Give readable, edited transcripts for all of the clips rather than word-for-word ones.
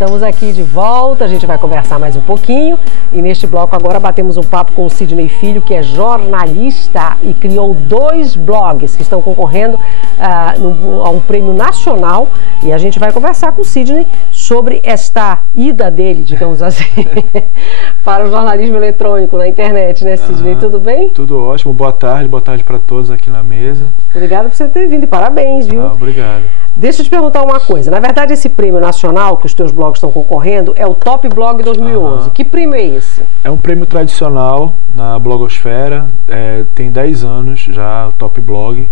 Estamos aqui de volta, a gente vai conversar mais um pouquinho e neste bloco agora batemos um papo com o Sidney Filho, que é jornalista e criou 2 blogs que estão concorrendo a um prêmio nacional, e a gente vai conversar com o Sidney sobre esta ida dele, digamos assim, para o jornalismo eletrônico na internet, né, Sidney? Tudo bem? Tudo ótimo, boa tarde para todos aqui na mesa. Obrigada por você ter vindo e parabéns, viu? Obrigado. Deixa eu te perguntar uma coisa. Na verdade, esse prêmio nacional que os teus blogs estão concorrendo é o Top Blog 2011. Que prêmio é esse? É um prêmio tradicional na blogosfera, tem 10 anos já, o Top Blog,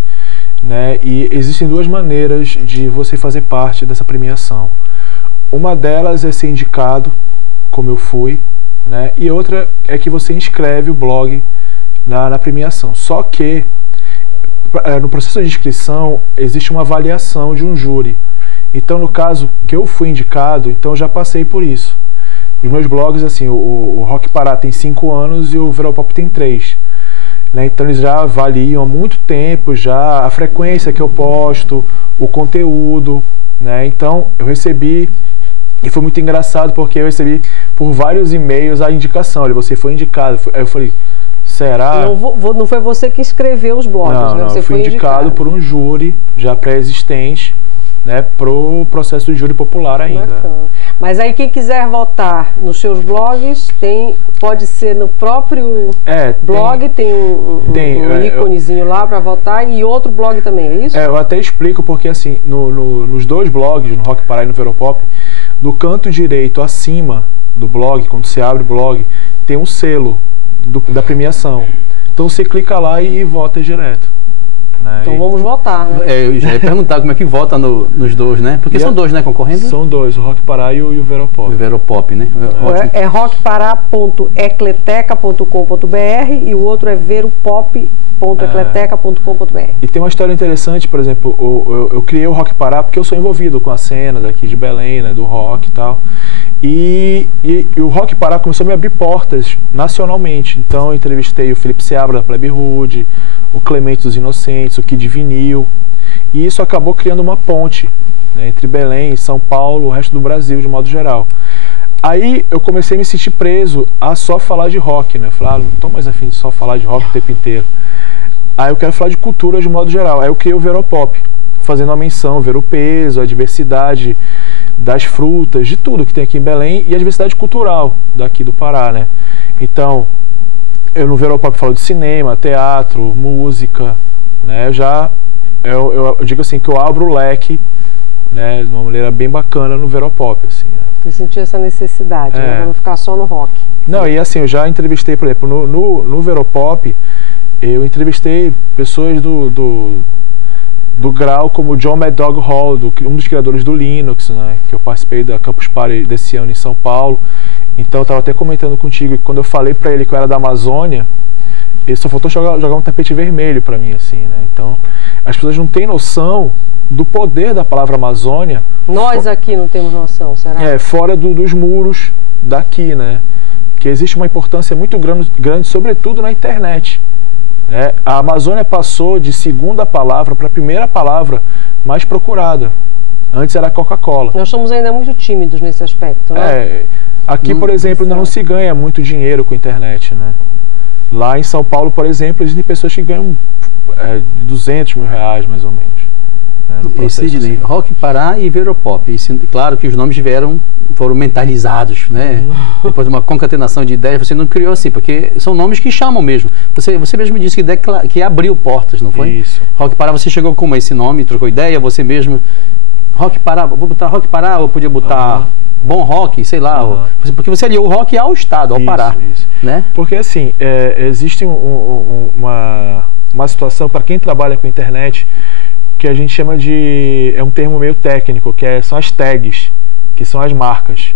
né? E existem 2 maneiras de você fazer parte dessa premiação. Uma delas é ser indicado, como eu fui, né? E outra é que você inscreve o blog na premiação. Só que no processo de inscrição existe uma avaliação de um júri. Então, no caso que eu fui indicado, então já passei por isso. Os meus blogs, assim, o Rock Pará tem 5 anos e o Veropop tem 3. Né? Então eles já avaliam há muito tempo já a frequência que eu posto, o conteúdo, né? Então eu recebi, e foi muito engraçado porque eu recebi por vários e-mails a indicação. Olha, você foi indicado. Aí eu falei, será? Não foi você que escreveu os blogs, não, né? Você eu fui indicado por um júri já pré-existente, né, pro processo de júri popular ainda. Bacana. Mas aí quem quiser votar nos seus blogs, pode ser no próprio blog, tem um íconezinho lá para votar, e outro blog também, é isso? Eu até explico porque assim, nos 2 blogs, no Rock Pará e no Veropop, do canto direito acima do blog, quando você abre o blog, tem um selo da premiação. Então você clica lá e vota direto. Né? Então vamos votar, né? Eu já ia perguntar como é que vota nos 2, né? Porque são 2, né, concorrendo? São 2, o Rock Pará e o Veropop. O Veropop, né? É rockpará.ecleteca.com.br e o outro é veropop.ecleteca.com.br. E tem uma história interessante, por exemplo, eu criei o Rock Pará porque eu sou envolvido com a cena daqui de Belém, né, do rock e tal. E o Rock Pará começou a me abrir portas nacionalmente. Então eu entrevistei o Felipe Seabra da Plebe Rude, o Clemente dos Inocentes, o Kid Vinil. E isso acabou criando uma ponte, né, entre Belém, São Paulo, o resto do Brasil de modo geral. Aí eu comecei a me sentir preso a só falar de rock, né? Eu falei, não estou mais afim de só falar de rock o tempo inteiro. Aí eu quero falar de cultura de modo geral. Aí eu criei o Veropop, fazendo a menção, ver o peso, a diversidade das frutas, de tudo que tem aqui em Belém e a diversidade cultural daqui do Pará, né? Então, eu no Veropop falo de cinema, teatro, música, né? Eu digo assim que eu abro o leque, né, de uma maneira bem bacana no Veropop, assim, né? Eu senti essa necessidade, né? Pra não ficar só no rock. Não, e assim, eu já entrevistei, por exemplo, no Veropop, eu entrevistei pessoas do grau como John Mad Dog Hall, um dos criadores do Linux, né, que eu participei da Campus Party desse ano em São Paulo. Então eu estava até comentando contigo que quando eu falei para ele que eu era da Amazônia, ele só faltou jogar um tapete vermelho para mim, assim, né? Então as pessoas não têm noção do poder da palavra Amazônia. Nós aqui não temos noção, será? Fora dos muros daqui, né? Que existe uma importância muito grande, sobretudo na internet. A Amazônia passou de segunda palavra para a primeira palavra mais procurada. Antes era Coca-Cola. Nós somos ainda muito tímidos nesse aspecto, né? Aqui, por exemplo, ainda não se ganha muito dinheiro com a internet, né? Lá em São Paulo, por exemplo, existem pessoas que ganham 200 mil reais, mais ou menos. E Sidney, assim. Rock Pará e Veropop. Claro que os nomes foram mentalizados, né? Depois de uma concatenação de ideias, você não criou assim, porque são nomes que chamam mesmo. Você mesmo disse que abriu portas, não foi? Isso. Rock Pará, você chegou com esse nome, trocou ideia, você mesmo. Rock Pará, vou botar Rock Pará, ou podia botar Bom Rock, sei lá. Porque você aliou o rock ao Estado, ao Pará. Isso. Né? Porque assim, existe uma situação para quem trabalha com internet que a gente chama de, um termo meio técnico, são as tags, que são as marcas,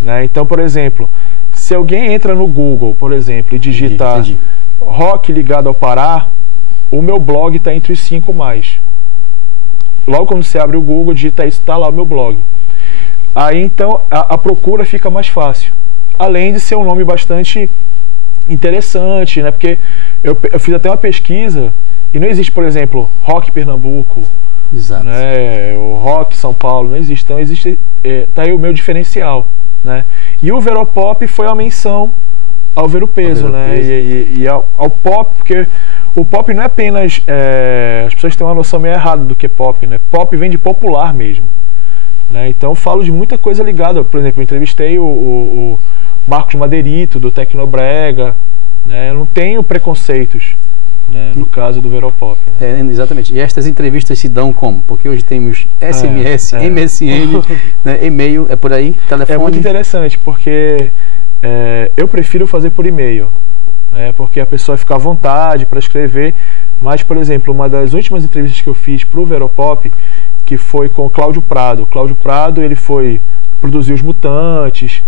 né? Então, por exemplo, se alguém entra no Google, por exemplo, e digita rock ligado ao Pará, o meu blog está entre os 5 mais. Logo quando você abre o Google, digita isso, está lá o meu blog. Aí então a procura fica mais fácil, além de ser um nome bastante interessante, né? Porque eu fiz até uma pesquisa. E não existe, por exemplo, Rock Pernambuco, Exato. Né? O rock São Paulo não existe. Então existe, tá aí o meu diferencial, né? E o Veropop foi a menção ao Ver o Peso, né? E ao pop, porque o pop não é apenas... as pessoas têm uma noção meio errada do que é pop, né? Pop vem de popular mesmo, né? Então eu falo de muita coisa ligada. Por exemplo, eu entrevistei o Marcos Madeirito, do Tecnobrega, né? Eu não tenho preconceitos, né? No caso do Veropop, né? Exatamente. E estas entrevistas se dão como? Porque hoje temos SMS, MSN, né? E-mail, é por aí, telefone. É muito interessante, porque eu prefiro fazer por e-mail, né? Porque a pessoa fica à vontade para escrever. Mas, por exemplo, uma das últimas entrevistas que eu fiz para o Veropop, que foi com o Cláudio Prado. O Cláudio Prado, ele produziu Os Mutantes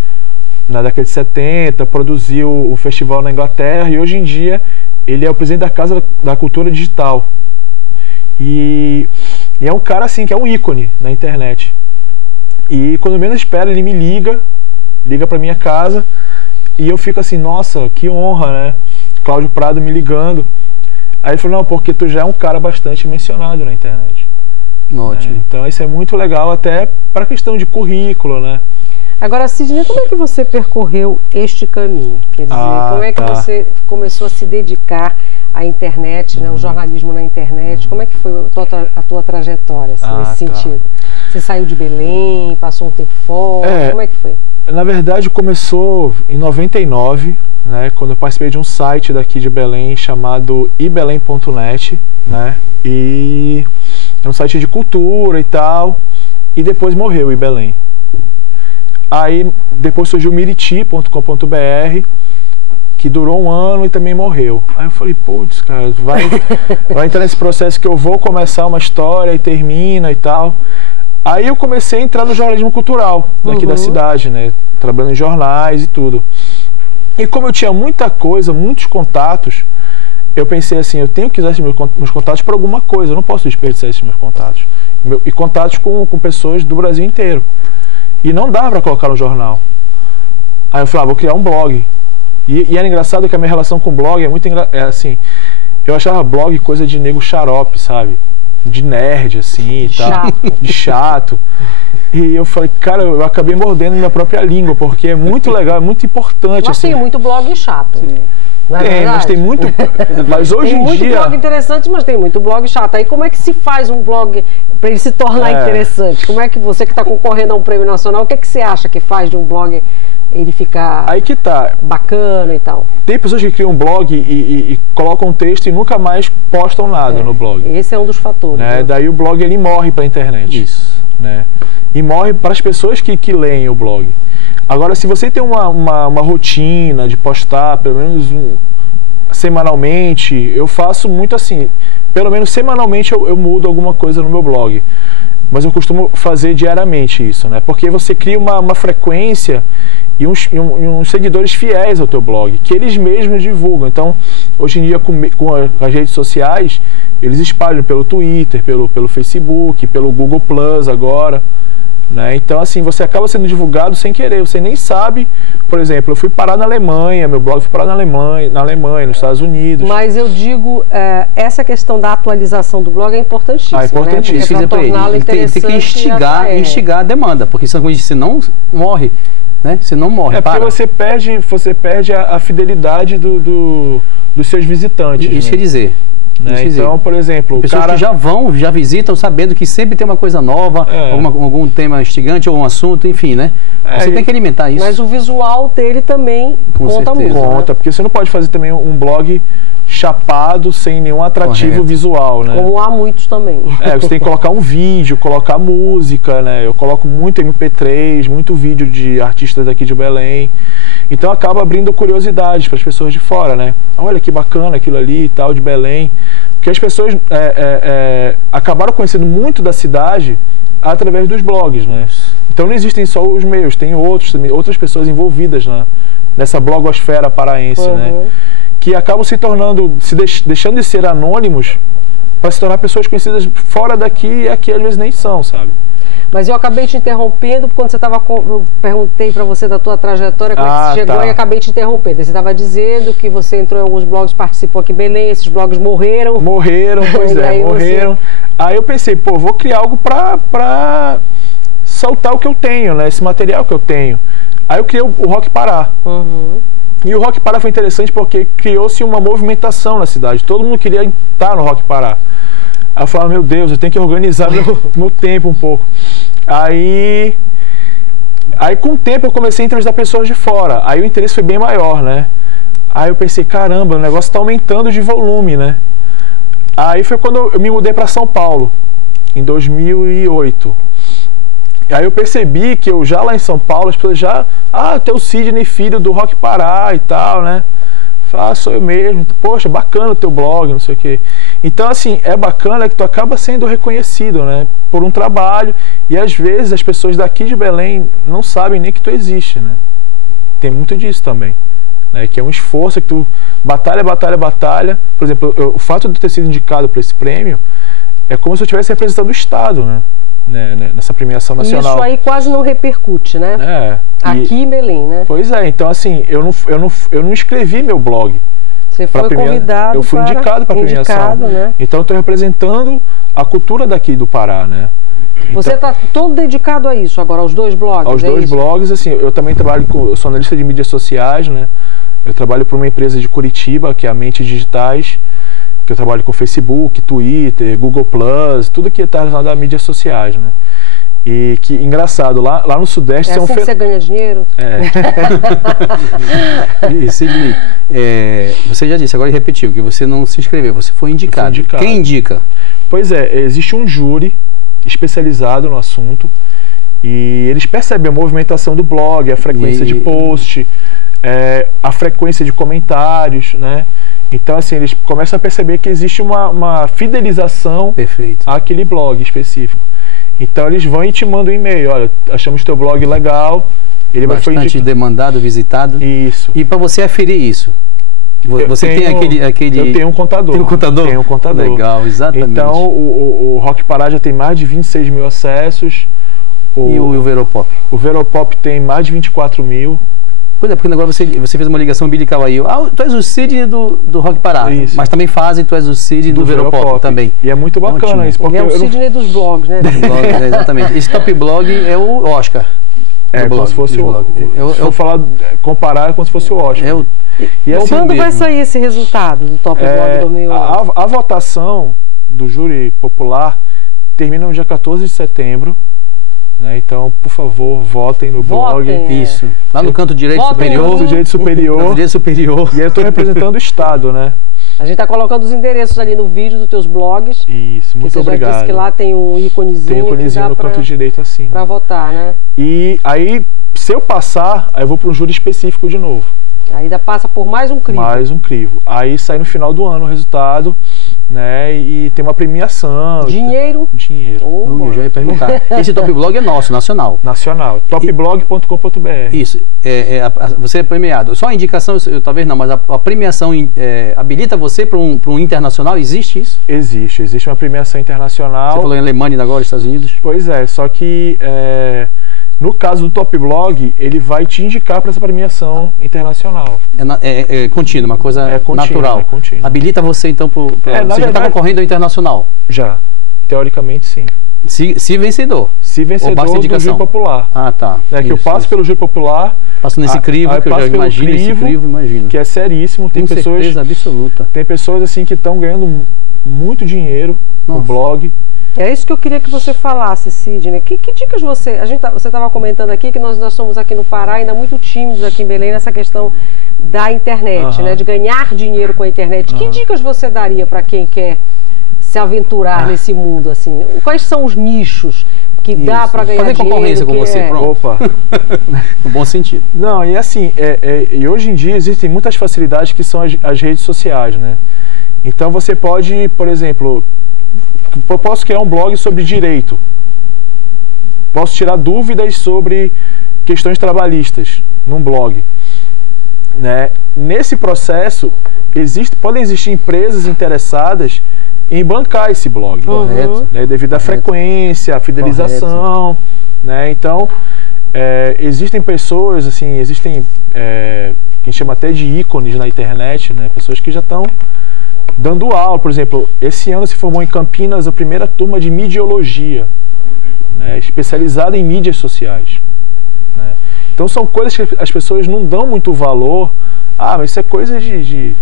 na década de 70, produziu o festival na Inglaterra e hoje em dia ele é o presidente da Casa da Cultura Digital. E é um cara assim que é um ícone na internet. E quando menos espera, ele me liga para minha casa e eu fico assim, nossa, que honra, né? Cláudio Prado me ligando. Aí ele falou, não, porque tu já é um cara bastante mencionado na internet. Ótimo. Então isso é muito legal até para a questão de currículo, né? Agora, Sidney, como é que você percorreu este caminho? Quer dizer, como é que você começou a se dedicar à internet, né, ao jornalismo na internet? Como é que foi a tua trajetória assim, nesse sentido? Você saiu de Belém, passou um tempo fora, como é que foi? Na verdade, começou em 99, né, quando eu participei de um site daqui de Belém chamado ibelém.net, né, e é um site de cultura e tal, e depois morreu o iBelém. Aí depois surgiu o miriti.com.br, que durou 1 ano e também morreu. Aí eu falei, putz, cara, vai entrar nesse processo que eu vou começar uma história e termina e tal. Aí eu comecei a entrar no jornalismo cultural daqui da cidade, né, trabalhando em jornais e tudo. E como eu tinha muita coisa, muitos contatos, eu pensei assim, eu tenho que usar esses meus contatos para alguma coisa, eu não posso desperdiçar esses meus contatos. E contatos com pessoas do Brasil inteiro. E não dava para colocar no jornal. Aí eu falei, vou criar um blog. E era engraçado que a minha relação com o blog é muito assim, eu achava blog coisa de nego xarope, sabe? De nerd, assim, e tal. De chato. E eu falei, cara, eu acabei mordendo minha própria língua, porque é muito legal, é muito importante. Mas assim. Tem muito blog chato. Sim. Mas tem muito. Mas hoje em dia. Tem muito blog interessante, mas tem muito blog chato. Aí como é que se faz um blog para ele se tornar interessante? Como é que você que está concorrendo a um prêmio nacional, o que é que você acha que faz de um blog ele ficar aí que tá bacana e tal? Tem pessoas que criam um blog e colocam um texto e nunca mais postam nada no blog. Esse é um dos fatores. Né? Daí o blog ele morre para a internet. Isso. Né? E morre para as pessoas que leem o blog. Agora, se você tem uma rotina de postar, pelo menos semanalmente, eu faço muito assim, pelo menos semanalmente eu mudo alguma coisa no meu blog. Mas eu costumo fazer diariamente isso, né? Porque você cria uma frequência e uns seguidores fiéis ao teu blog, que eles mesmos divulgam. Então, hoje em dia, com as redes sociais, eles espalham pelo Twitter, pelo Facebook, pelo Google Plus agora. Né? Então, assim, você acaba sendo divulgado sem querer, você nem sabe. Por exemplo, eu fui parar na Alemanha, meu blog foi parar na Alemanha, nos Estados Unidos. Mas eu digo, essa questão da atualização do blog é importantíssima. É importantíssimo. Né? Ele tem que instigar a demanda, porque senão você não morre, né? Você não morre. Porque você perde a fidelidade dos seus visitantes. Isso quer dizer. Né? Então, por exemplo, pessoas que já visitam sabendo que sempre tem uma coisa nova, algum tema instigante ou um assunto, enfim, né? Você tem que alimentar isso. Mas o visual dele também conta muito. Conta, porque você não pode fazer também um blog chapado sem nenhum atrativo visual, né? Como há muitos também. Você tem que colocar um vídeo, colocar música, né? Eu coloco muito MP3, muito vídeo de artistas daqui de Belém. Então acaba abrindo curiosidades para as pessoas de fora, né? Olha que bacana aquilo ali e tal, de Belém. Porque as pessoas acabaram conhecendo muito da cidade através dos blogs, né? Então não existem só os meus, tem outras pessoas envolvidas nessa blogosfera paraense, né? Que acabam se tornando, deixando de ser anônimos para se tornar pessoas conhecidas fora daqui e aqui às vezes nem são, sabe? Mas eu acabei te interrompendo quando você estava... Eu perguntei para você da tua trajetória, como é que você chegou, e acabei te interrompendo. Você estava dizendo que você entrou em alguns blogs, participou aqui em Belém, esses blogs morreram. Morreram, pois é, morreram. Aí eu pensei, pô, vou criar algo para soltar o que eu tenho, né? Esse material que eu tenho. Aí eu criei o Rock Pará. E o Rock Pará foi interessante porque criou-se uma movimentação na cidade. Todo mundo queria estar no Rock Pará. Aí eu falava, meu Deus, eu tenho que organizar meu tempo um pouco. Aí com o tempo eu comecei a entrevistar pessoas de fora. Aí o interesse foi bem maior, né? Aí eu pensei, caramba, o negócio está aumentando de volume, né? Aí foi quando eu me mudei para São Paulo, em 2008. Aí eu percebi que eu já lá em São Paulo, as pessoas já... Ah, tem o Sidney, filho do Rock Pará e tal, né? Falei, ah, sou eu mesmo. Poxa, bacana o teu blog, não sei o quê. Então, assim, é bacana que tu acaba sendo reconhecido, né? Por um trabalho. E às vezes as pessoas daqui de Belém não sabem nem que tu existe, né? Tem muito disso também. Né? Que é um esforço que tu batalha. Por exemplo, o fato de eu ter sido indicado para esse prêmio é como se eu estivesse representando o Estado, né? Nessa premiação nacional. Isso aí quase não repercute, né? Aqui em Belém, né? Pois é, então assim, eu não escrevi meu blog. Você foi convidado. Eu fui indicado para a premiação. Né? Então eu estou representando a cultura daqui do Pará, né? Você está todo dedicado a isso agora, aos dois blogs? Aos dois blogs, assim, eu também trabalho eu sou analista de mídias sociais, né? Eu trabalho para uma empresa de Curitiba, que é a Mente Digitais, que eu trabalho com Facebook, Twitter, Google+, tudo que está relacionado a mídias sociais, né? E que, engraçado, lá no Sudeste... É assim que você ganha dinheiro? E Sidney, você já disse, agora repetiu, que você não se inscreveu, você foi indicado. Quem indica? Pois é, existe um júri especializado no assunto e eles percebem a movimentação do blog, a frequência de post, a frequência de comentários, né? Então, assim, eles começam a perceber que existe uma fidelização àquele blog específico. Então, eles vão e te mandam um e-mail. Olha, achamos teu blog legal. Ele bastante demandado, visitado. Isso. E para você aferir isso, você tem aquele... Eu tenho um contador. Tem um contador? Tenho um contador. Legal, exatamente. Então, o Rock Pará já tem mais de 26 mil acessos. E o Veropop? O Veropop tem mais de 24 mil. Pois é, porque agora você fez uma ligação umbilical aí. Ah, tu és o Sidney do Rock Pará, mas também tu és o Sidney do Veropop também. E é muito bacana isso. Porque é o Sidney dos blogs, né? Exatamente. Esse top blog é o Oscar. Como se fosse o... Se eu comparar, é como se fosse o Oscar. E assim quando vai sair esse resultado do top blog 2008? A votação do júri popular termina no dia 14 de setembro. Né? Então, por favor, votem no blog. Isso. Lá no canto direito superior. No direito superior. E eu estou representando o Estado, né? A gente está colocando os endereços ali no vídeo dos teus blogs. Isso, muito obrigado. Você já disse que lá tem um íconezinho. Tem um íconezinho no canto direito acima. Para votar, né? E aí, se eu passar, aí eu vou para um júri específico de novo. Ainda passa por mais um crivo. Mais um crivo. Aí sai no final do ano o resultado, né? E tem uma premiação. Dinheiro? Dinheiro. Eu já ia perguntar. Esse top blog é nosso, nacional. Nacional. Topblog.com.br. Isso. Você é premiado. Só a indicação, talvez não, mas a premiação habilita você para um internacional? Existe isso? Existe uma premiação internacional. Você falou em Alemanha agora, Estados Unidos? Pois é, só que no caso do Top Blog, ele vai te indicar para essa premiação internacional. É contínua, uma coisa natural. Habilita você então para... você já está concorrendo ao internacional? Já. Teoricamente, sim. Se vencedor? Se vencedor do júri popular. Ah, tá. Que eu passo pelo júri popular. Passo nesse crivo, que eu já imagino esse crivo, imagino. Que é seríssimo. Tem pessoas, certeza absoluta. Tem pessoas assim que estão ganhando muito dinheiro no blog. É isso que eu queria que você falasse, Sidney. Que dicas você... Você estava comentando aqui que nós somos aqui no Pará ainda muito tímidos aqui em Belém nessa questão da internet, né? De ganhar dinheiro com a internet. Que dicas você daria para quem quer se aventurar nesse mundo, assim? Quais são os nichos que dá para ganhar dinheiro? Fazer concorrência com você, pronto. Opa! No bom sentido. Não, e assim, e hoje em dia existem muitas facilidades que são as redes sociais, né? Então você pode, por exemplo... Eu posso criar um blog sobre direito. Posso tirar dúvidas sobre questões trabalhistas num blog. Né? Nesse processo, podem existir empresas interessadas em bancar esse blog. Correto. Né, devido à frequência, à fidelização. Né, então, existem pessoas, assim, existem, que a gente chama até de ícones na internet, né, pessoas que já estão dando aula. Por exemplo, esse ano se formou em Campinas a primeira turma de midiologia, né, especializada em mídias sociais. Né. Então são coisas que as pessoas não dão muito valor. Ah, mas isso é coisa de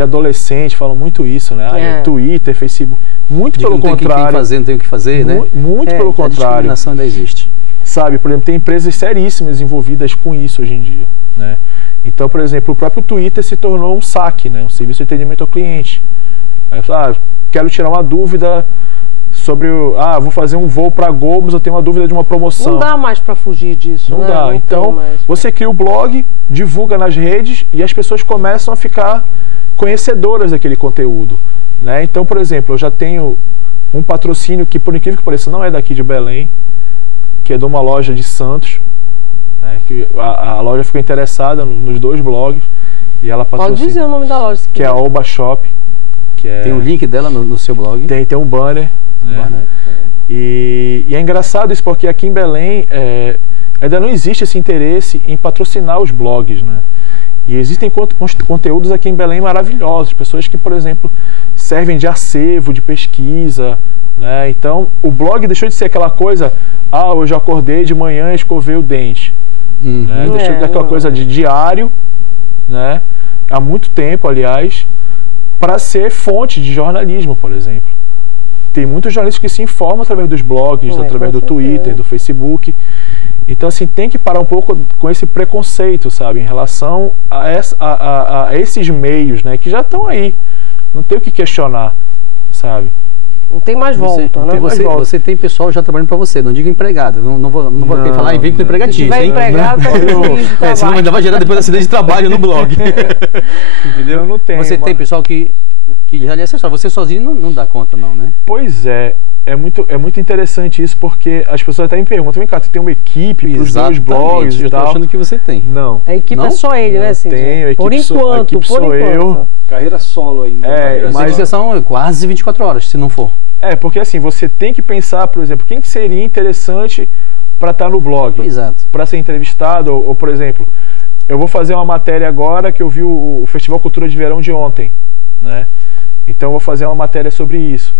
adolescente, falam muito isso, né? Twitter, Facebook. Muito pelo contrário. Tem que fazer, não tem o que fazer, né? Muito pelo contrário. A discriminação ainda existe. Sabe, por exemplo, tem empresas seríssimas envolvidas com isso hoje em dia, né? Então, por exemplo, o próprio Twitter se tornou um SAC, né? Um serviço de atendimento ao cliente. Aí, quero tirar uma dúvida sobre vou fazer um voo para Gol, mas eu tenho uma dúvida de uma promoção. Não dá mais para fugir disso, não dá. Então, você cria o blog, divulga nas redes e as pessoas começam a ficar conhecedoras daquele conteúdo, né? Então, por exemplo, eu já tenho um patrocínio que, por incrível que pareça, não é daqui de Belém, que é de uma loja de Santos, né? Que a loja ficou interessada nos 2 blogs e ela patrocina. Pode dizer o nome da loja. Que é a Oba Shop. Tem um link dela no seu blog? Tem um banner. Né? E é engraçado isso, porque aqui em Belém ainda não existe esse interesse em patrocinar os blogs, né? E existem conteúdos aqui em Belém maravilhosos, pessoas que, por exemplo, servem de acervo, de pesquisa, né? Então, o blog deixou de ser aquela coisa, hoje eu acordei de manhã e escovei o dente. Né? Deixou de ser aquela coisa de diário, né? Há muito tempo, aliás, para ser fonte de jornalismo, por exemplo. Tem muitos jornalistas que se informam através dos blogs, através do Twitter, do Facebook. Então, assim, tem que parar um pouco com esse preconceito, sabe, em relação a esses meios, né, que já estão aí. Não tem o que questionar, sabe? Não tem mais volta, né? Você tem pessoal já trabalhando para você, não digo empregado. Não vou falar em vínculo empregatício. Se tiver empregado, senão ainda vai gerar depois acidente de trabalho no blog. Entendeu? Não tem. Você tem pessoal que já lhe assessora. Você sozinho não dá conta, não, né? Pois é. É muito interessante isso, porque as pessoas até me perguntam, vem cá, tu tem uma equipe para os 2 blogs e tal? Eu tô achando que você tem. Não. A equipe é só ele, né, Cid? Tenho, a equipe sou eu. Carreira solo ainda. Mas são quase 24 horas, se não for. Porque assim, você tem que pensar, por exemplo, quem que seria interessante para estar no blog? Exato. Para ser entrevistado, ou, por exemplo, eu vou fazer uma matéria agora que eu vi o Festival Cultura de Verão de ontem, né? Então eu vou fazer uma matéria sobre isso.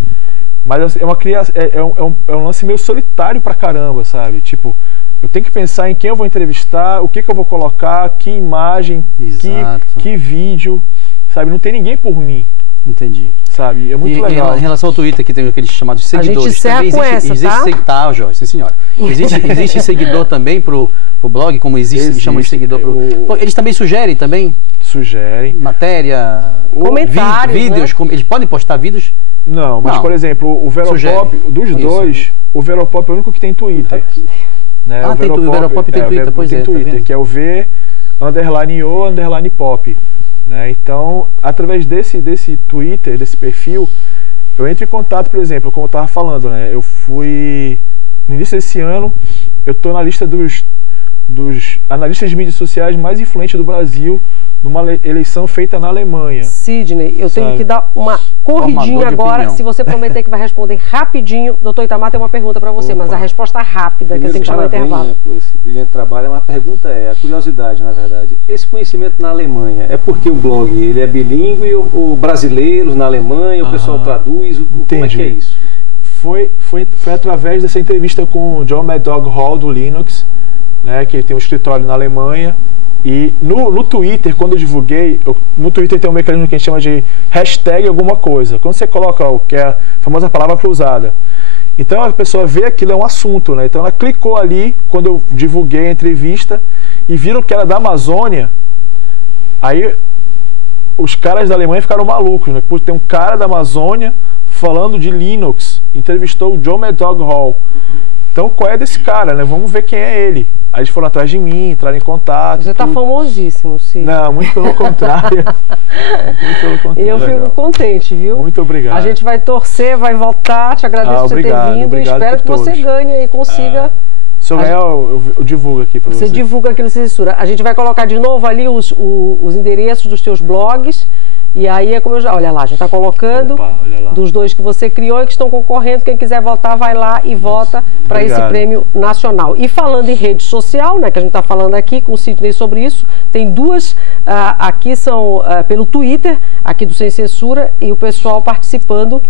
Mas é um lance meio solitário pra caramba, sabe? Tipo, eu tenho que pensar em quem eu vou entrevistar, o que eu vou colocar, que imagem, que vídeo, sabe? Não tem ninguém por mim. Entendi. Sabe? É muito legal. Em relação ao Twitter, que tem aqueles chamados seguidores. A gente encerra com essa, tá, Joyce? Sim, senhora. Existe seguidor também pro blog, como existe chama de seguidor pro... Eles também sugerem também? Sugerem. Matéria, comentários, vídeos, né? Eles podem postar vídeos? Não, mas por exemplo, o Veropop, dos 2, o Veropop é o único que tem Twitter. Né? O Veropop tem Twitter, pois é. Twitter, que é o V_o_pop. Né? Então, através desse Twitter, desse perfil, eu entro em contato, por exemplo, como eu estava falando, né? Eu fui, no início desse ano, eu estou na lista dos analistas de mídias sociais mais influentes do Brasil, numa eleição feita na Alemanha. Sidney, eu tenho que dar uma corridinha agora. Se você prometer que vai responder rapidinho, doutor Itamar tem uma pergunta para você, mas a resposta rápida, que eu tenho que chamar o intervalo. Né, por esse brilhante trabalho. Uma pergunta a curiosidade, na verdade. Esse conhecimento na Alemanha, é porque o blog ele é bilíngue, ou brasileiros na Alemanha, o pessoal traduz, como é que é isso? Foi através dessa entrevista com o John Mad Dog Hall, do Linux, né, que ele tem um escritório na Alemanha. E no Twitter, quando eu divulguei, no Twitter tem um mecanismo que a gente chama de hashtag alguma coisa. Quando você coloca o que é a famosa palavra cruzada. Então a pessoa vê aquilo é um assunto, né? Então ela clicou ali, quando eu divulguei a entrevista, e viram que era da Amazônia. Aí os caras da Alemanha ficaram malucos, né? Porque tem um cara da Amazônia falando de Linux, entrevistou o John Mad Dog Hall. Então qual é desse cara, né? Vamos ver quem é ele. Aí eles foram atrás de mim, entraram em contato. Você tá famosíssimo, Cid. Não, muito pelo contrário. Muito pelo contrário. Eu fico contente, viu? Muito obrigado. A gente vai torcer, vai voltar. Te agradeço por você ter vindo e espero que você ganhe e consiga. Se eu ganhar, eu divulgo aqui para você. Você divulga aqui no Censura. A gente vai colocar de novo ali os endereços dos teus blogs E aí é como eu já... Olha lá, já está colocando. Opa, olha lá. Dos 2 que você criou e que estão concorrendo. Quem quiser votar, vai lá e vota para esse prêmio nacional. E falando em rede social, né, que a gente está falando aqui com o Sidney sobre isso, tem 2, aqui são pelo Twitter, aqui do Sem Censura, e o pessoal participando,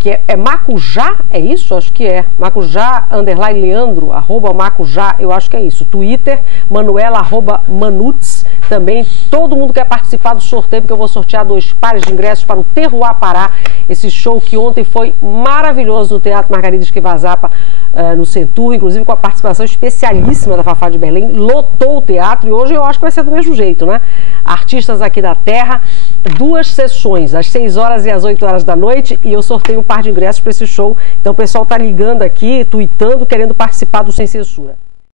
que é Macujá, é isso? Acho que é. Macujá, _Leandro, @Macujá, eu acho que é isso. Twitter, Manuela, @Manuts. Também todo mundo quer participar do sorteio, porque eu vou sortear 2 pares de ingressos para o Terroir Pará, esse show que ontem foi maravilhoso no Teatro Margarida Esquivazapa, no Centur, inclusive com a participação especialíssima da Fafá de Belém, lotou o teatro e hoje eu acho que vai ser do mesmo jeito, né? Artistas aqui da terra, 2 sessões, às 6 horas e às 8 horas da noite, e eu sorteio um par de ingressos para esse show. Então o pessoal tá ligando aqui, tuitando, querendo participar do Sem Censura.